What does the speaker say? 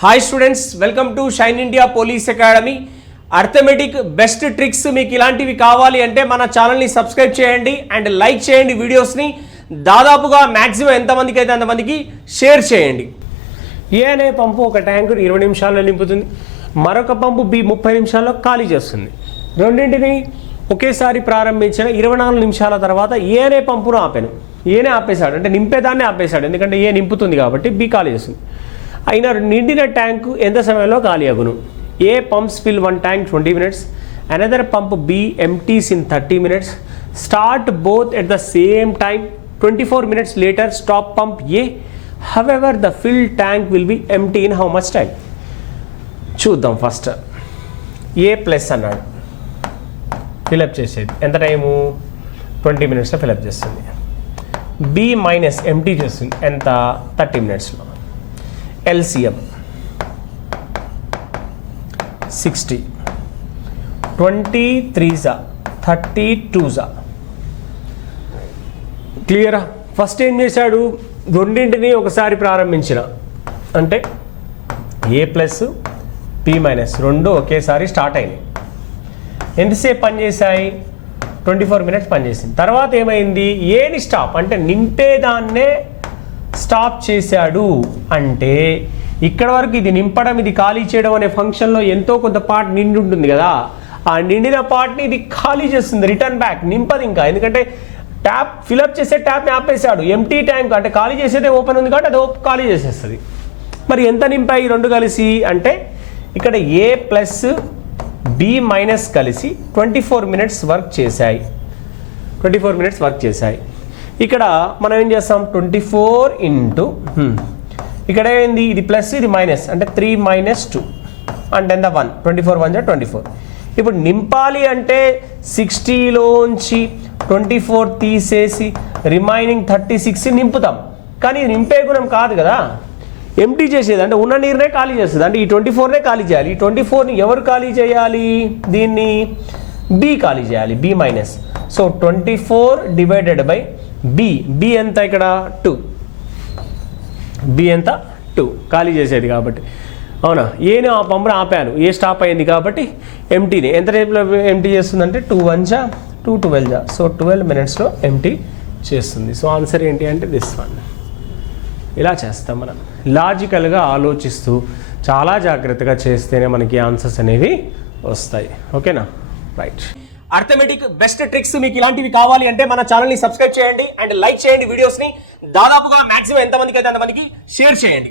Hi students, welcome to shine India police academy. Arithmetic best tricks మీకు ఇలాంటివి కావాలి అంటే మన ఛానల్ని సబ్స్క్రైబ్ చేయండి అండ్ లైక్ చేయండి. వీడియోస్ని దాదాపుగా మ్యాక్సిమం ఎంతమందికి అయితే అంతమందికి షేర్ చేయండి. ఏ అనే పంపు ఒక ట్యాంకు 20 నిమిషాల్లో నింపుతుంది, మరొక పంపు బి 30 నిమిషాల్లో ఖాళీ చేస్తుంది. రెండింటిని ఒకేసారి ప్రారంభించిన 24 నిమిషాల తర్వాత ఏ అనే పంపును ఆపాను. ఏనే ఆపేశాడు అంటే నింపేదాన్ని ఆపేశాడు, ఎందుకంటే ఏ నింపుతుంది కాబట్టి బి ఖాళీ చేస్తుంది. అయినా నిండిన ట్యాంకు ఎంత సమయంలో ఖాళీ అగును? A pumps fill one tank 20 minutes, another pump B empties in 30 minutes, start both at the same time, 24 minutes later stop pump A, however the fill tank will be empty in how much time? చూద్దాం. First A plus అన్నాడు, fill up చేసేది ఎంత time? 20 minutesలో fill up చేస్తుంది. B minus empty చేస్తుంది ఎంత? 30 minutesలో. LCM 60, 23s 32s. క్లియరా? First ఏం చేశాడు? రెండింటిని ఒకసారి ప్రారంభించిన అంటే ఏ ప్లస్ పి మైనస్ రెండు ఒకేసారి స్టార్ట్ అయినాయి. ఎంతసేపు పనిచేశాయి? 24 minutes పనిచేసింది. తర్వాత ఏమైంది? ఏని స్టాప్ అంటే నింపేదాన్నే స్టాప్ చేశాడు. అంటే ఇక్కడ వరకు ఇది నింపడం, ఇది ఖాళీ చేయడం అనే ఫంక్షన్లో ఎంతో కొంత పార్ట్ నిండి ఉంటుంది కదా, ఆ నిండిన పార్ట్ని ఇది ఖాళీ చేస్తుంది, రిటర్న్ బ్యాక్. నింపదు ఇంకా, ఎందుకంటే ట్యాప్ ఫిలప్ చేసే ట్యాప్ని ఆపేశాడు. ఎంటీ ట్యాంక్ అంటే ఖాళీ చేసేదే ఓపెన్ ఉంది కాబట్టి అది ఖాళీ చేసేస్తుంది. మరి ఎంత నింపాయి రెండు కలిసి అంటే ఇక్కడ ఏ ప్లస్ బి మైనస్ కలిసి 24 minutes వర్క్ చేశాయి. 24 minutes వర్క్ చేశాయి. ఇక్కడ మనం ఏం చేస్తాం? 24 ఇంటూ ఇక్కడ ఏంది? ఇది ప్లస్ ఇది మైనస్ అంటే 3 minus 2 అంటే ఎంత? 1. 24 1 24. ఇప్పుడు నింపాలి అంటే 60లోంచి 24 తీసేసి రిమైనింగ్ 36 నింపుతాం. కానీ ఇది నింపే గుణం కాదు కదా, ఎంటీ చేసేది అంటే ఉన్న నీరునే ఖాళీ చేస్తుంది. అంటే ఈ 24నే ఖాళీ చేయాలి. ఈ 24ని ఎవరు ఖాళీ చేయాలి? దీన్ని బి ఖాళీ చేయాలి, B minus. So 24 divided by B. B ఎంత ఇక్కడ? 2. బి ఎంత? 2 ఖాళీ చేసేది కాబట్టి. అవునా? ఏను ఆ పంపును ఆపాను, ఏ స్టాప్ అయింది కాబట్టి ఎంటీని ఎంత రేపులో ఎంటీ చేస్తుందంటే 2 1 2 12. సో 12 minutesలో ఎంటీ చేస్తుంది. సో ఆన్సర్ ఏంటి అంటే దిస్ వన్. ఇలా చేస్తాం మనం. లాజికల్గా ఆలోచిస్తూ చాలా జాగ్రత్తగా చేస్తేనే మనకి ఆన్సర్స్ అనేవి వస్తాయి. ఓకేనా? రైట్. అర్థమెటిక్ బెస్ట్ ట్రిక్స్ మీకు ఇలాంటివి కావాలి అంటే మన ఛానల్ని సబ్స్క్రైబ్ చేయండి అండ్ లైక్ చేయండి. వీడియోస్ని దాదాపుగా మ్యాక్సిమం ఎంతమందికి అయితే అంతమందికి షేర్ చేయండి.